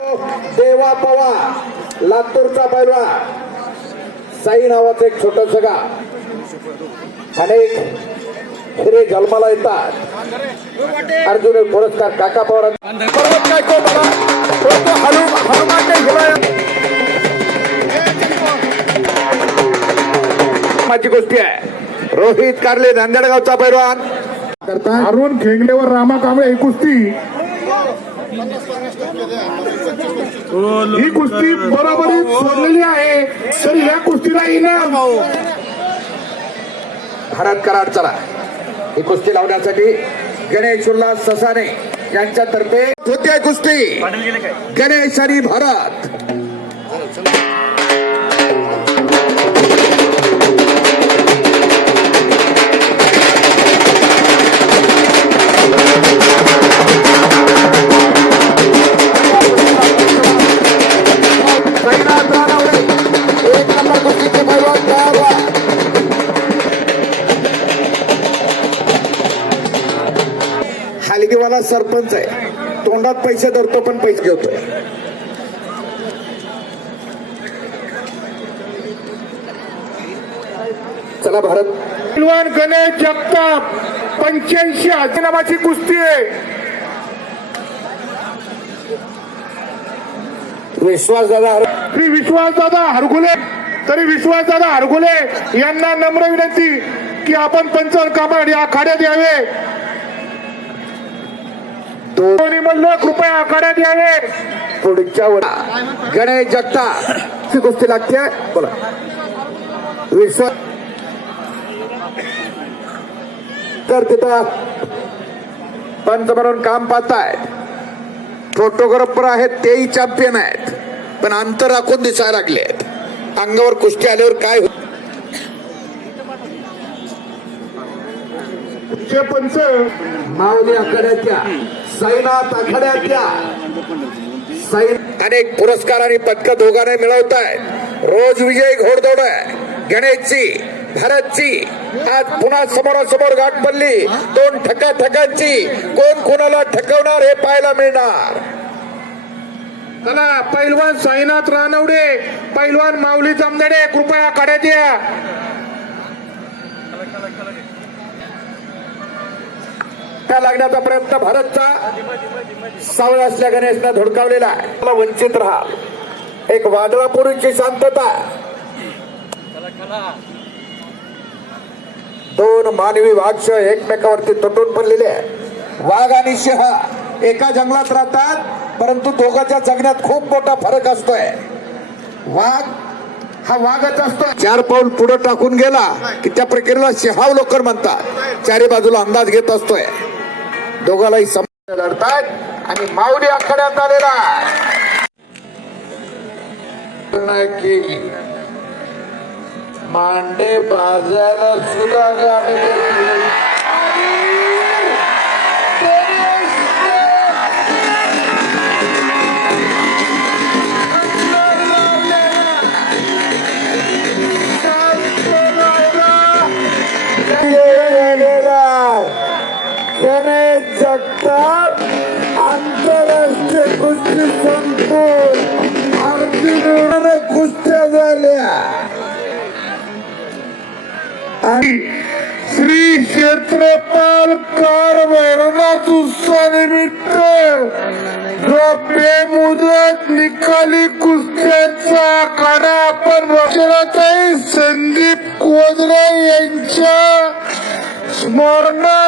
देवा पवार लातूरचा पैलवा साई नावाचं एक छोटस गाव. अनेक हिरे जन्माला येतात. अर्जुन पुरस्कार काका पवार पर्वत काय को बघा. तो तो हनु हनुमानने हिमालय माझी गोष्टी आहे. रोहित कारले नांदेडगावचा पैलवान. अरुण खेंगडेवर रामा कांबळे ही कुस्ती. ही कुस्ती बरोबरीत सोडलेली आहे. तर या कुस्तीला इनाम. भारत करार चला. ही कुस्ती लावण्यासाठी गणेश उल्हास ससाने यांच्यातर्फे. तृतीय कुस्ती. गणेश आणि भारत. हलगीवाला सरपंच आहे. तोंडात पैसे धरतो पण पैसे घेतोय. चला भारत. पैलवान गणेश जगताप पंच्याऐंशी नामाची कुस्ती आहे. विश्वास दादा श्री विश्वासदादा हरगुले तरी विश्वासदादा हरगुले यांना नम्र विनंती की आपण पंचावन्न कामासाठी आखाड्यात यावे. दोन्ही म्हणलं कृपया आखाड्यात यावे. पुढच्या वर गणेश जगता कुस्ती लागते. बोला. विस तर तिथं पंच म्हणून काम पाहतायत फोटोग्राफर आहेत तेही चॅम्पियन आहेत. पण अंतर राखून दिसायला लागले आहेत अंगावर कुस्ती आल्यावर काय होत चे पंच माऊली आखाड्याच्या साईनाथ आखाड्याच्या साई अनेक पुरस्कार आणि पदक दोघांना मिळवत आहेत रोज विजय घोडदौड आहे. गणेशची भारतची आज पुन्हा समोरासमोर गाठ पडली. दोन ठका ठकांची कोण कोणाला ठकवणार हे पाहायला मिळणार? चला पैलवान साईनाथ रानवडे पैलवान माऊली जमदडे कृपया आखाड्यात या त्या लागण्याचा प्रयत्न भारतचा. सावळ असल्या गणेशनं धुडकावलेला आहे. वंचित राहा. एक वादळापूर्वीची शांतता. दोन मानवी वाक्ष एकमेकावरती तुटून पडलेले आहे वाघ आणि सिंह एका जंगलात राहतात परंतु दोघांच्या जगण्यात खूप मोठा फरक असतोय. वाघ हा वाघच असतो चार पाऊल पुढे टाकून गेला की त्या प्रक्रियेला सिहाव लोकर म्हणतात. चारी बाजूला अंदाज घेत असतोय. दोघालाही सम लढतात आणि माऊली आखाड्यात आलेला केली मांडे बाजायला सुद्धा गणेश जगतात आंतरराष्ट्रीय कुस्ती संकुल अर्जुन कुस्त्या झाल्या. आणि श्री क्षेत्रपाल कार कारभारात उत्सवानिमित्त जो बेमुदत निकाली कुस्त्याचा आखाडा आपण वकिलाताई संदीप कोदरे यांच्या स्मरणार्थ